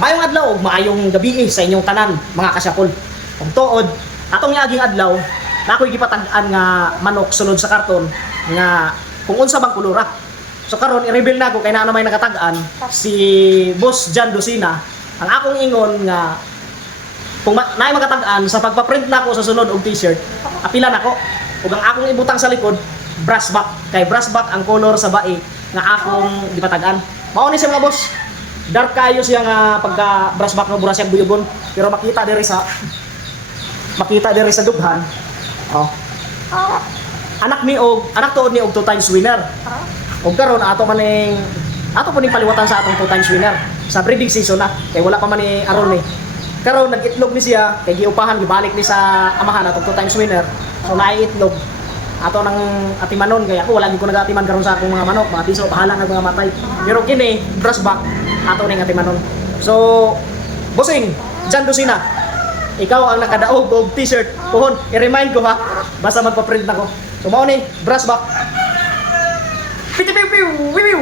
Maayong adlaw ug maayong gabi sa inyong tanan mga kasyapol. Kung tuod, atong yaging adlaw, na ako'y gipatag-an nga manok sulod sa karton nga kung unsa bang kulura. So karon i-reveal na ko kay naa may nakatag-an si Boss Jan Lucina. Ang akong ingon nga kung naay makatag-an sa pagpa-print na ko sa sunod og t-shirt, apila nako. Ug ang akong ibutang sa likod, brass back. Kay brass back ang color sa bai nga akong gipatag-an. Mao ni siya mga boss. Dark kayo siya nga pagka brass back nga burasyak buyugon, pero makita diri sa dughan. Oh. Anak tuod ni og 2 times winner. Og karon ato po ning paliwatan sa atong 2 times winner sa breeding season na kay wala pa man ni aron ni. Karon nag-itlog ni siya kay giupahan gibalik ni sa amahan atong 2 times winner. So naay itlog ato nang atimanon kay ako wala gid ko nagatiman karon sa akong mga manok, mga piso bahala nag mga matay. Pero kini brush back ato ning atimanon. So bossing Jan Lucina, ikaw ang nakadaog og t-shirt. Puhon, i-remind ko ha basta magpa-print na ko. So mao ni brush back. Piu piu piu.